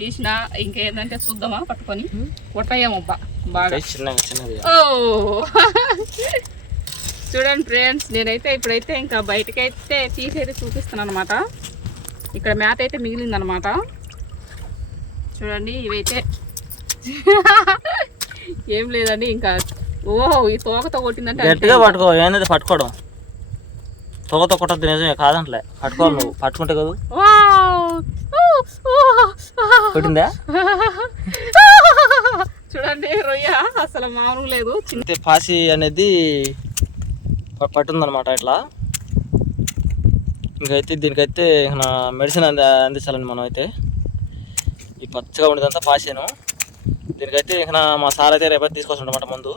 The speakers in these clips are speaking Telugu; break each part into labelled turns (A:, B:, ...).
A: తీసిన ఇంకేందంటే చూద్దామా పట్టుకొని? కొట్టయ్యామబ్బా బాగా. ఓ! చూడండి ఫ్రెండ్స్ నేనైతే ఇప్పుడైతే ఇంకా బయటకైతే తీసైతే చూపిస్తున్నాను అనమాట ఇక్కడ మేత అయితే మిగిలిందనమాట చూడండి ఇవైతే. ఏం లేదండి ఇంకా ఓ ఈ తోకతో కొట్టిందంటే
B: గట్టిగా. పట్టుకో పట్టుకోవడం. తొగతో కొట్టద్దు నిజమే కాదంటలే. పట్టుకోవాలి నువ్వు. పట్టుకుంటే కదా! కొట్టిందా?
A: చూడండి రొయ్య అసలు మామూలు లేదు.
B: పాసి అనేది ప- పట్టుందన్నమాట ఇట్లా. ఇంకైతే దీనికైతే మెడిసిన్ అంది అందించాలండి మనం అయితే. ఈ పచ్చగా ఉండేదంతా పాసాను. దీనికైతే ఇక మా సార్ అయితే రేపటి తీసుకొస్తుంటామాట ముందు.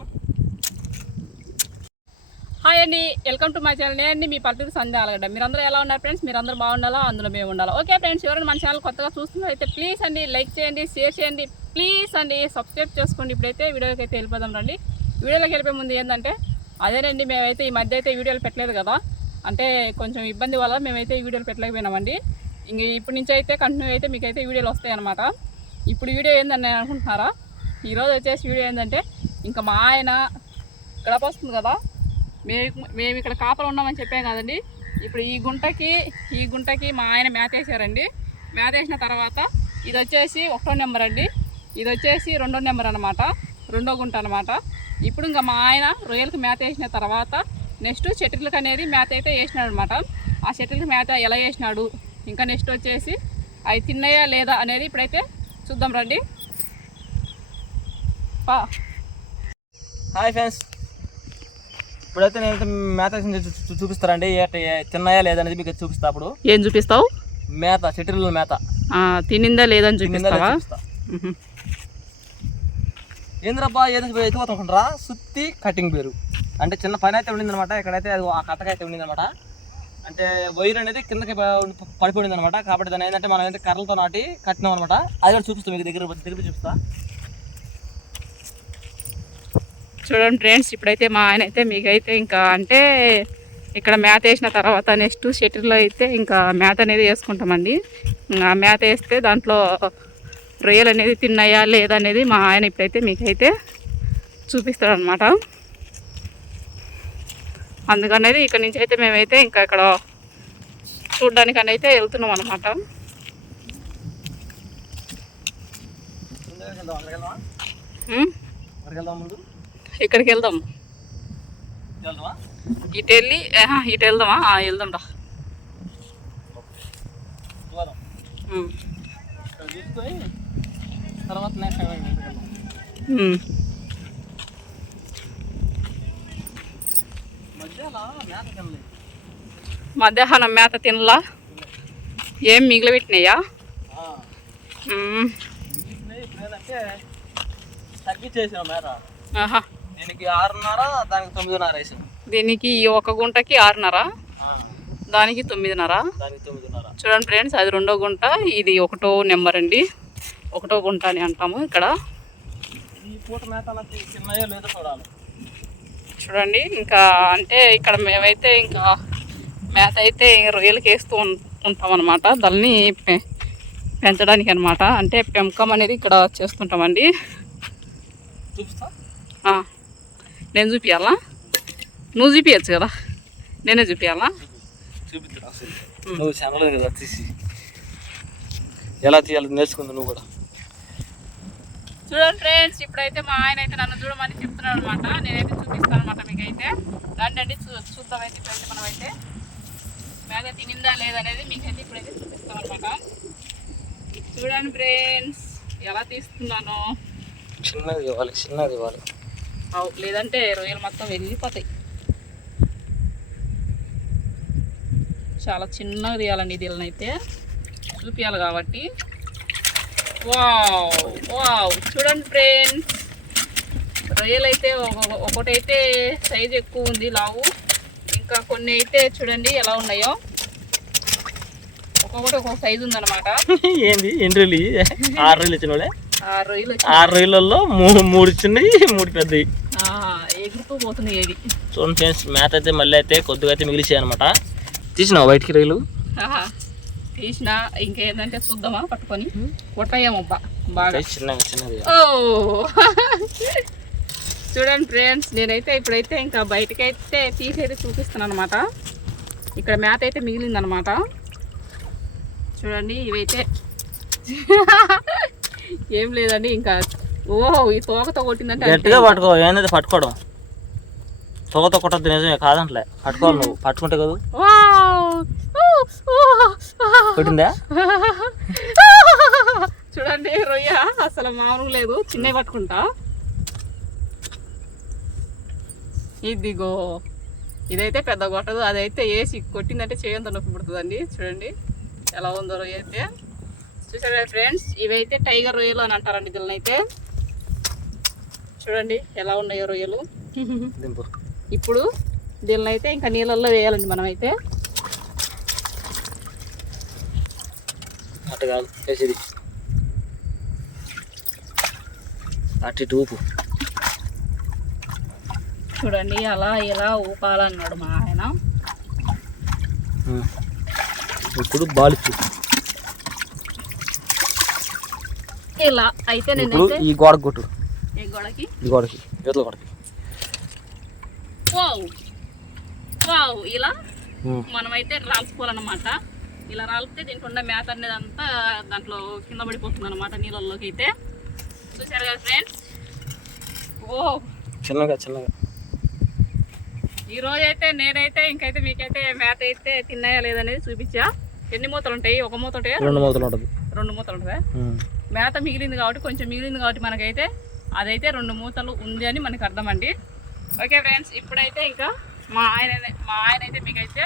A: హాయ్ అండి వెల్కమ్ టు మై ఛానల్. నేను మీ పల్లెటూరు సంధ్య అలగడ్డ మీరందరూ ఎలా ఉన్నారు ఫ్రెండ్స్? మీరందరూ బాగుండాలా అందులో మేము ఉండాలి? ఓకే ఫ్రెండ్స్ ఎవరైనా మన ఛానల్ కొత్తగా చూస్తున్నారైతే ప్లీజ్ అండి లైక్ చేయండి షేర్ చేయండి. ప్లీజ్ అండి సబ్స్క్రైబ్ చేసుకోండి. ఇప్పుడైతే వీడియోకి అయితే వెళ్ళిపోదాం రండి. వీడియోలోకి వెళ్ళిపోయే ముందు ఏంటంటే అదేనండి మేమైతే ఈ మధ్య అయితే వీడియోలు పెట్టలేదు కదా. అంటే కొంచెం ఇబ్బంది వల్ల మేమైతే ఈ వీడియోలు పెట్టలేకపోయినామండి. ఇంక ఇప్పటి నుంచి అయితే కంటిన్యూ అయితే మీకైతే వీడియోలు వస్తాయి అనమాట ఇప్పుడు వీడియో ఏందని అనుకుంటున్నారా? ఈరోజు వచ్చేసి వీడియో ఏంటంటే ఇంకా మా ఆయన గడప వస్తుంది కదా. మేము మేము ఇక్కడ కాపలు ఉన్నామని చెప్పాం కదండి. ఇప్పుడు ఈ గుంటకి ఈ గుంటకి మా ఆయన మేతేసారండి మేతేసిన తర్వాత ఇది వచ్చేసి ఒకటో నెంబర్ అండి. ఇది వచ్చేసి రెండో నెంబర్ అనమాట రెండో గుంట అనమాట ఇప్పుడు ఇంకా మా ఆయన రొయ్యలకు మేత వేసిన తర్వాత నెక్స్ట్ షటిల్కి అనేది మేత అయితే వేసినాడు అనమాట ఆ షటిల్కి మేత ఎలా వేసినాడు? ఇంకా నెక్స్ట్ వచ్చేసి అవి తిన్నాయా లేదా అనేది ఇప్పుడైతే చూద్దాం రండి. పా.
B: Hi friends. ఇప్పుడైతే నేను మేత చూపిస్తారండి. తిన్నాయా లేదనేది మీకు చూపిస్తా అప్పుడు.
A: ఏం చూపిస్తావు?
B: మేత చెట్ల మేత.
A: తినిందా లేదని చూపిస్తావా?
B: చూపిస్తా. ఏంద్రబ్బా ఏదో ఎత్తుకోతుంటారా సుత్తి కటింగ్ పేరు. అంటే చిన్న పని అయితే ఉండిందనమాట ఇక్కడైతే అది ఆ కట్టకైతే ఉండిందనమాట అంటే వైర్ అనేది కిందకి పడిపోయింది అనమాట కాబట్టి దాని ఏంటంటే మనం ఏంటంటే కర్రలతో నాటి కట్టినాం అనమాట అది కూడా చూపిస్తాం మీకు దగ్గర దగ్గర చూపిస్తా.
A: చూడండి ఫ్రెండ్స్ ఇప్పుడైతే మా ఆయన అయితే మీకైతే ఇంకా అంటే ఇక్కడ మేత వేసిన తర్వాత నెక్స్ట్ షటిల్లో అయితే ఇంకా మేత అనేది వేసుకుంటామండి. ఆ మేత వేస్తే దాంట్లో రొయ్యలు అనేది తిన్నాయా లేదా అనేది మా ఆయన ఇప్పుడైతే మీకైతే చూపిస్తాడు అనమాట అందుకనేది ఇక్కడ నుంచి అయితే మేమైతే ఇంకా ఇక్కడ చూడ్డానికని అయితే వెళ్తున్నాం అనమాట
B: ముందు.
A: ఇక్కడికి వెళ్దాం.
B: వెళ్దామా?
A: ఇటు వెళ్ళి ఇటు వెళ్దామా? వెళ్దాం రా.
B: తర్వాత
A: మధ్యాహ్నం మేత తినలా? ఏం మిగిలిపెట్టినాయా?
B: తగ్గించేసిన మేత.
A: ఆహా.
B: దీనికి ఆరున్నర దానికి తొమ్మిదిన్నర వేసాం.
A: దీనికి ఈ ఒక గుంటకి ఆరున్నర దానికి తొమ్మిదిన్నర.
B: దానికి తొమ్మిదిన్నర.
A: చూడండి ఫ్రెండ్స్ అది రెండో గుంట ఇది ఒకటో నెంబర్ అండి. ఒకటో గుంట అని అంటాము ఇక్కడ.
B: ఈ పూట చిన్నయో లేదో చూడాలి.
A: చూడండి ఇంకా అంటే ఇక్కడ మేమైతే ఇంకా మేత అయితే రొయ్యలకి వేస్తూ ఉంటాం అనమాట దాన్ని పెంచడానికి అనమాట అంటే పెంపకం అనేది ఇక్కడ చేస్తుంటామండి.
B: చూపిస్తా.
A: నేను చూపించాలా నువ్వు చూపించచ్చు కదా? నేనే
B: అసలు. నువ్వు ఛానల్ కదా తీసి. ఎలా తీయాలి నేర్చుకుంది నువ్వు కూడా.
A: చూడండి ఫ్రెండ్స్ ఇప్పుడైతే మా ఆయన అయితే నన్ను చూడమని చెప్తున్నాడు అనమాట నేనైతే చూపిస్తాను అనమాట మీకైతే. రండి అండి చూ చూద్దామైతే ఇప్పుడైతే మనమైతే. మేత తినిందా లేదనేది మీకైతే ఇప్పుడైతే చూపిస్తాం అనమాట చూడండి ఫ్రెండ్స్ ఎలా తీస్తున్నాను.
B: చిన్నది ఇవ్వాలి చిన్నది ఇవ్వాలి.
A: అవు లేదంటే రొయ్యలు మొత్తం వెళ్ళిపోతాయి చాలా చిన్నగా తీయాలండి అయితే. చూపించాలి కాబట్టి. Wow wow. చూడండి ఫ్రెండ్స్. రొయ్యలు అయితే ఒక- ఒకటైతే సైజ్ ఎక్కువ ఉంది లావు. ఇంకా కొన్ని అయితే చూడండి ఎలా ఉన్నాయో. ఒక్కొక్కటి ఒక్కొక్క సైజు ఉందన్నమాట.
B: ఏంది? ఎన్ని రోజులు? ఆరు రోజులు ఇచ్చిన వాళ్ళే
A: ఆ రొయ్యలు వచ్చి
B: ఆరు రోజులలో మూడు మూడు చిన్నవి మూడు పెద్దవి.
A: ఎగురుతూ పోతున్నాయి
B: చూడండి ఫ్రెండ్స్ మేత అయితే మళ్ళీ అయితే కొద్దిగా అయితే మిగిలిచాయి అనమాట తీసినావు బయటికి రైలు.
A: తీసిన. ఇంకేంటంటే చూద్దామా పట్టుకొని? కొట్టయ్యామబ్బా బాగా.
B: చిన్నగా చిన్నది
A: ఓ! చూడండి ఫ్రెండ్స్ నేనైతే ఇప్పుడైతే ఇంకా బయటకైతే తీసేది చూపిస్తున్నాను అనమాట ఇక్కడ మేత అయితే మిగిలిందనమాట చూడండి ఇవైతే. ఏం లేదండి ఇంకా ఓ ఈ తోకతో కొట్టిందంటే
B: గట్టిగా. పట్టుకో పట్టుకోవడం. తొగతో కొట్టద్దు నిజమే కాదంటలే. పట్టుకోవాలి నువ్వు. పట్టుకుంటే కదా! కొట్టిందా
A: చూడండి రొయ్య అసలు మామూలు లేదు. చిన్నవి పట్టుకుంటా. ఇదిగో. ఇదైతే పెద్ద కొట్టదు. అదైతే వేసి కొట్టిందంటే చేయంత నొప్పి పుడుతుందండి. చూడండి ఎలా ఉందో రొయ్య అయితే. చూసారా ఫ్రెండ్స్? ఇవైతే టైగర్ రొయ్యలు అని అంటారండి దీనిని అయితే చూడండి ఎలా ఉన్నాయో రొయ్యలు.
B: దింపు.
A: ఇప్పుడు దీనిని అయితే ఇంకా నీళ్ళల్లో వేయాలండి మనమైతే.
B: అట్ట కాదు చేసేది అటు ఇటు ఊపు.
A: చూడండి అలా ఇలా ఊపాలన్నాడు మా ఆయన.
B: ఇప్పుడు బాలిచ్చు
A: ఇలా అయితే నేనైతే
B: ఈ గోడకు కొట్టు.
A: ఈ గోడకి.
B: ఈ గోడకి యువతల గోడకి.
A: వావ్. వావ్. ఇలా. మనమైతే రాల్చుకోవాలన్నమాట ఇలా రాలిపితే దీంట్లో ఉన్న మేత అనేది అంతా దాంట్లో కింద పడిపోతుంది అనమాట నీళ్ళల్లోకి అయితే చూసారు కదా ఫ్రెండ్స్ ఓ.
B: చిన్నగా చిన్నగా.
A: ఈ రోజు అయితే నేనైతే ఇంకైతే మీకైతే మేత అయితే తిన్నాయా లేదనేది చూపించా. ఎన్ని మూతలు ఉంటాయి ఒక మూత ఉంటాయా
B: రెండు మూతలు ఉంటుంది
A: రెండు మూతలు ఉంటాయా
B: ఉం.
A: మేత మిగిలింది కాబట్టి కొంచెం మిగిలింది కాబట్టి మనకైతే అదైతే రెండు మూతలు ఉంది అని మనకు అర్థమండి ఓకే ఫ్రెండ్స్ ఇప్పుడైతే ఇంకా మా ఆయన మా ఆయన అయితే మీకైతే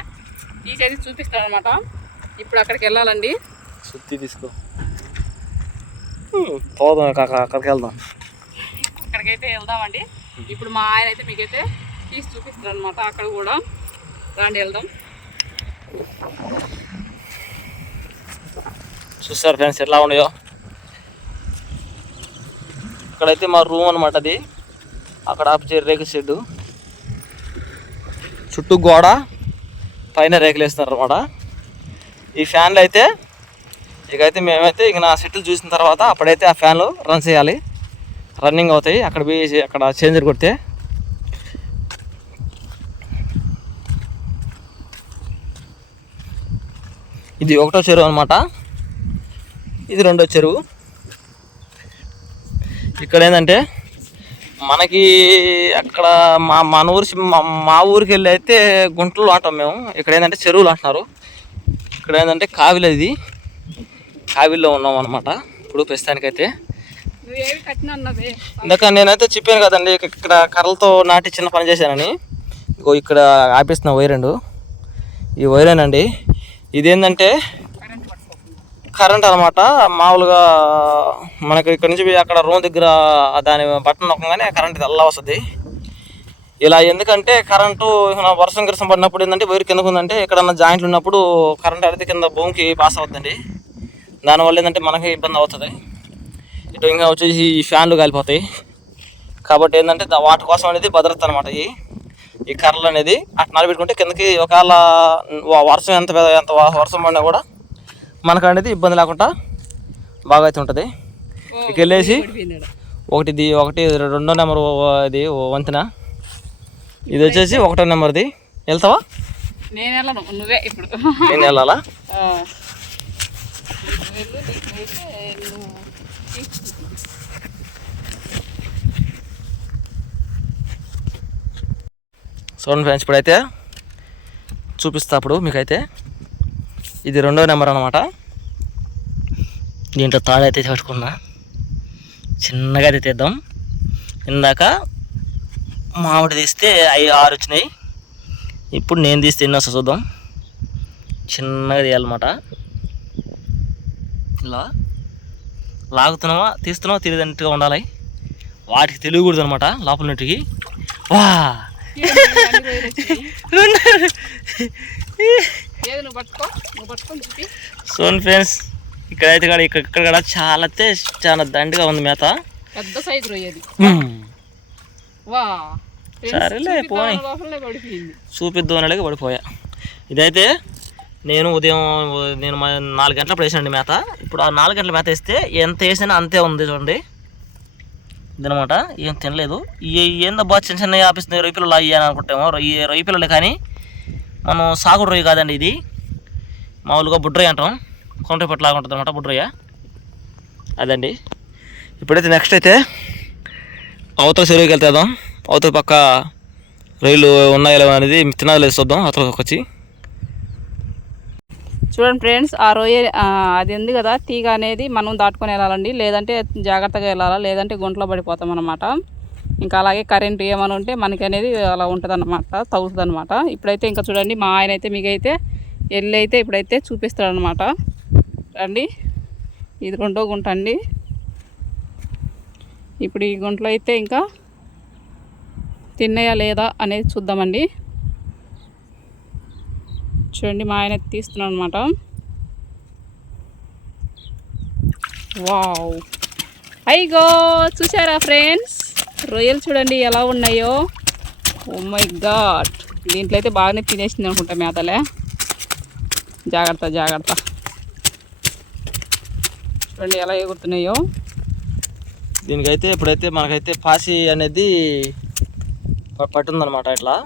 A: తీసేసి చూపిస్తాడు అనమాట ఇప్పుడు అక్కడికి వెళ్ళాలండి.
B: సుత్తి తీసుకో. పోదాం కాక అక్కడికి వెళ్దాం.
A: అక్కడికైతే వెళ్దామండి. ఇప్పుడు మా ఆయన అయితే మీకైతే తీసి చూపిస్తాడు అనమాట అక్కడ కూడా రండి వెళ్దాం.
B: చూస్తారు ఫ్రెండ్స్ ఎట్లా ఉన్నాయో? ఇక్కడైతే మా రూమ్ అనమాట అది. అక్కడ ఆపు రేకు షెడ్ చుట్టూ గోడ పైన రేకులు వేస్తున్నారు అనమాట ఈ ఫ్యాన్లు అయితే ఇకైతే మేమైతే ఇక నా సెట్లు చూసిన తర్వాత అప్పుడైతే ఆ ఫ్యాన్లు రన్ చేయాలి. రన్నింగ్ అవుతాయి. అక్కడ పోయి అక్కడ చేంజర్ కొడితే. ఇది ఒకటో చెరువు అనమాట ఇది రెండో చెరువు. ఇక్కడ ఏంటంటే మనకి అక్కడ మా మన ఊరి మా- మా ఊరికి వెళ్ళి అయితే గుంటలు అంటాం మేము. ఇక్కడ ఏంటంటే చెరువులు అంటున్నారు. ఇక్కడ ఏంటంటే కావిలి ఇది. కావిల్లో ఉన్నాం అనమాట ఇప్పుడు ప్రస్తుతానికైతే. ఇందాక నేనైతే చెప్పాను కదండి ఇక- ఇక్కడ కర్రలతో నాటి చిన్న పని చేశానని. ఇగో ఇక్కడ ఆపేస్తున్న వైరండు ఈ వైరేనండి. ఇదేంటంటే
A: కరెంట్
B: అనమాట మామూలుగా మనకి ఇక్కడ నుంచి అక్కడ రూమ్ దగ్గర దాని బట్టన్ నొక్కగానే కరెంట్ అల్లా వస్తుంది. ఇలా ఎందుకంటే కరెంటు వర్షం గిరసం పడినప్పుడు ఏంటంటే వైర్ కిందకు ఉందంటే ఎక్కడన్నా జాయింట్లు ఉన్నప్పుడు కరెంట్ అనేది కింద భూమికి పాస్ అవుతుందండి. దానివల్ల ఏంటంటే మనకి ఇబ్బంది అవుతుంది. ఇటు ఇంకా వచ్చేసి ఈ ఫ్యాన్లు కాలిపోతాయి. కాబట్టి ఏంటంటే దా- వాటి కోసం అనేది భద్రత అనమాట ఈ ఈ కర్రలు అనేది అట్లా నిలబెట్టుకుంటే కిందకి ఒకవేళ వర్షం ఎంత ఎంత వర్షం పడినా కూడా మనకు అనేది ఇబ్బంది లేకుండా బాగా అయితే ఉంటుంది ఇక వెళ్ళేసి
A: ఈడ.
B: ఒకటి రెండో నెంబర్ ఇది ఓ వంతెన. ఇది వచ్చేసి ఒకటో నెంబర్ది. వెళ్తావా?
A: నేను వెళ్ళను నువ్వే ఇప్పుడు.
B: నేను వెళ్ళాలా? చూడండి ఫ్రెండ్స్ ఇప్పుడైతే చూపిస్తా అప్పుడు మీకైతే. ఇది రెండో నెంబర్ అనమాట దీంట్లో తాడైతే కట్టుకున్నా చిన్నగా అయితే తీద్దాం. ఇందాక మామిడి తీస్తే అవి ఆరు వచ్చినాయి. ఇప్పుడు నేను తీస్తే ఎన్ని చూద్దాం. చిన్నగా తీయాలన్నమాట. ఇలా లాగుతున్నావా తీస్తున్నావా తెలియదన్నట్టుగా ఉండాలి. వాటికి తెలియకూడదు అనమాట లోపల వా! సోన్ ఫ్రెండ్స్ ఇక్కడైతే కూడా ఇక్కడ ఇక్కడ కూడా చాలా అయితే చాలా దండిగా ఉంది మేత.
A: పెద్ద సైజు రొయ్యేది. వా.
B: సరేలే, పోనీ. చూపిద్దాం అనేది పడిపోయా. ఇదైతే నేను ఉదయం నేను నాలుగు గంటలప్పుడు వేసానండి మేత. ఇప్పుడు ఆ నాలుగు గంటల మేత వేస్తే ఎంత వేసినా అంతే ఉంది చూడండి. ఇదనమాట ఏం తినలేదు. ఏందబ్బా చిన్న చిన్న ఆపిస్తుంది రొయ్య పిల్లలు అయ్యాను అనుకుంటాము రొయ్య రొయ్య పిల్లలు కానీ మనం సాగుడు రొయ్య కాదండి ఇది. మామూలుగా బుడ్రయ్య అంటాం. కొండ్రి పట్లాగా ఉంటుంది అనమాట బుడ్రయ్య. అదండి. ఇప్పుడైతే నెక్స్ట్ అయితే అవతల చెరువుకి వెళ్తేద్దాం అవతల పక్క రొయ్యలు ఉన్నాయో లేవో అనేది తినాలి చూద్దాం. అవతల వచ్చి.
A: చూడండి ఫ్రెండ్స్ ఆ రొయ్య అది ఉంది కదా తీగ అనేది మనం దాటుకొని వెళ్ళాలండి. లేదంటే జాగ్రత్తగా వెళ్ళాలా? లేదంటే గుంటలో పడిపోతాం అన్నమాట. ఇంకా అలాగే కరెంట్ ఏమైనా ఉంటే మనకి అనేది అలా ఉంటుంది అనమాట తగ్గుతుంది అనమాట ఇప్పుడైతే ఇంకా చూడండి మా ఆయన అయితే మీకైతే వెళ్ళి అయితే ఇప్పుడైతే చూపిస్తాడు అనమాట రండి ఇది రెండో గుంట అండి. ఇప్పుడు ఈ గుంటలో అయితే ఇంకా తిన్నాయా లేదా అనేది చూద్దామండి. చూడండి మా ఆయన తీస్తున్నాడు అనమాట వావ్! అయ్యగో చూసారా ఫ్రెండ్స్? రొయ్యలు చూడండి ఎలా ఉన్నాయో. ఓ మై గాడ్ దీంట్లో అయితే బాగానే తినేసింది అనుకుంటా మేతలే జాగ్రత్త జాగ్రత్త. చూడండి ఎలా ఎగురుతున్నాయో.
B: దీనికైతే ఇప్పుడైతే మనకైతే పాసి అనేది ప- ఇట్లా.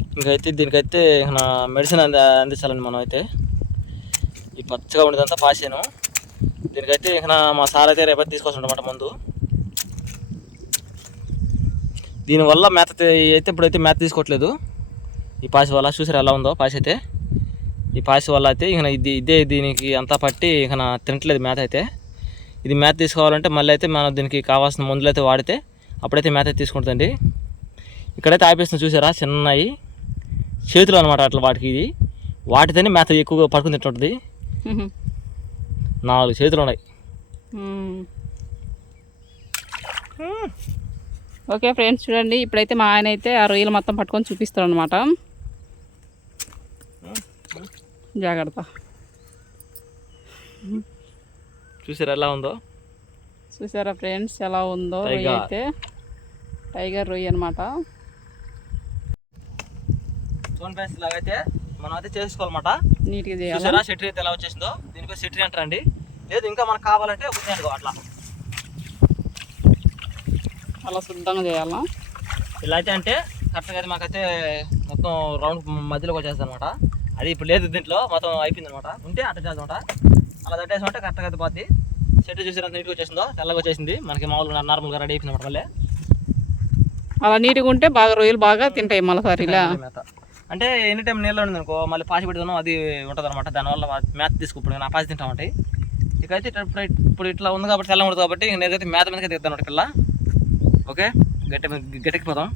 B: ఇంకైతే దీనికైతే మెడిసిన్ అంది అందించాలండి మనం అయితే. ఈ పచ్చగా ఉండేదంతా పాసేను. దీనికైతే ఇక మా సార్ అయితే రేపటి తీసుకొస్తుంటామాట ముందు. దీనివల్ల మేత అయితే ఇప్పుడైతే మేత తీసుకోవట్లేదు. ఈ పాసి వల్ల చూసారు ఎలా ఉందో పాసి అయితే. ఈ పాసి వల్ల అయితే ఇక ఇది ఇదే దీనికి అంతా పట్టి ఇక తినట్లేదు మేత అయితే. ఇది మేత తీసుకోవాలంటే మళ్ళీ అయితే మనం దీనికి కావాల్సిన మందులు అయితే వాడితే అప్పుడైతే మేత తీసుకుంటుందండి. ఇక్కడైతే ఆపేస్తుంది చూసారా చిన్నవి చేతులు అనమాట అట్లా వాటికి ఇది. వాటితోనే మేత ఎక్కువగా పడుకుని తింటుంటుంది. నాలుగు చేతులు ఉన్నాయి.
A: ఓకే ఫ్రెండ్స్ చూడండి. ఇప్పుడైతే మా ఆయన అయితే ఆ రొయ్యలు మొత్తం పట్టుకొని చూపిస్తాడు అనమాట జాగ్రత్త.
B: చూసారా ఎలా ఉందో?
A: చూసారా ఫ్రెండ్స్ ఎలా ఉందో రొయ్య. అయితే? టైగర్ రొయ్య అనమాట
B: చూడండి ఫ్రెండ్స్ ఇలాగైతే మనం అయితే చేసుకోవాలన్నమాట.
A: నీట్గా చేయాలి?
B: చూసారా సెట్రీ అయితే ఎలా వచ్చేసిందో? దీనికి సెట్రీ అంటారండి. లేదు ఇంకా మనకు కావాలంటే అట్లా.
A: అలా శుద్ధంగా చేయాలా?
B: ఇలా అయితే అంటే కరెక్ట్గా అయితే మాకైతే మొత్తం రౌండ్ మధ్యలోకి వచ్చేస్తుంది అనమాట అది ఇప్పుడు లేదు దీంట్లో మొత్తం అయిపోయింది అనమాట ఉంటే అట్ట చేద్దామట. అలా తట్టేసామంటే కరెక్ట్గా అయితే పోద్ది. సెట్ చూసినంత నీట్గా వచ్చేసిందో? తెల్లగా వచ్చేసింది. మనకి మామూలుగా నార్మల్గా రెడీ అయిపోయింది అనమాట మళ్ళీ.
A: అలా నీట్గా ఉంటే బాగా రొయ్యలు బాగా తింటాయి మళ్ళీ సారి ఇలా.
B: మేత. అంటే ఎనీ టైం నీళ్ళు ఉంది అనుకో మళ్ళీ పాసి పెడతాను అది ఉంటుంది అనమాట దానివల్ల మేత తీసుకుంటాను నా పాసి తింటామంటే ఇకైతే ఇట్లా ఇప్పుడు ఇప్పుడు ఇట్లా ఉంది కాబట్టి తెల్ల ఉంటుంది కాబట్టి ఇక నేనైతే మేత మీదకి తిద్దాను పిల్ల. ఓకే? గట్ట గట్టకి పోదాం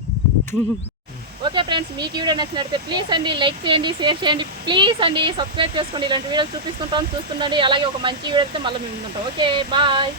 A: ఓకే ఫ్రెండ్స్ మీకు వీడియో నచ్చినట్లయితే ప్లీజ్ అండి లైక్ చేయండి షేర్ చేయండి ప్లీజ్ అండి సబ్స్క్రైబ్ చేసుకోండి. ఇలాంటి వీడియోలు చూపిస్తుంటాం చూస్తుండండి. అలాగే ఒక మంచి వీడియో అయితే మళ్ళీ మేము ఉంటాం ఓకే బాయ్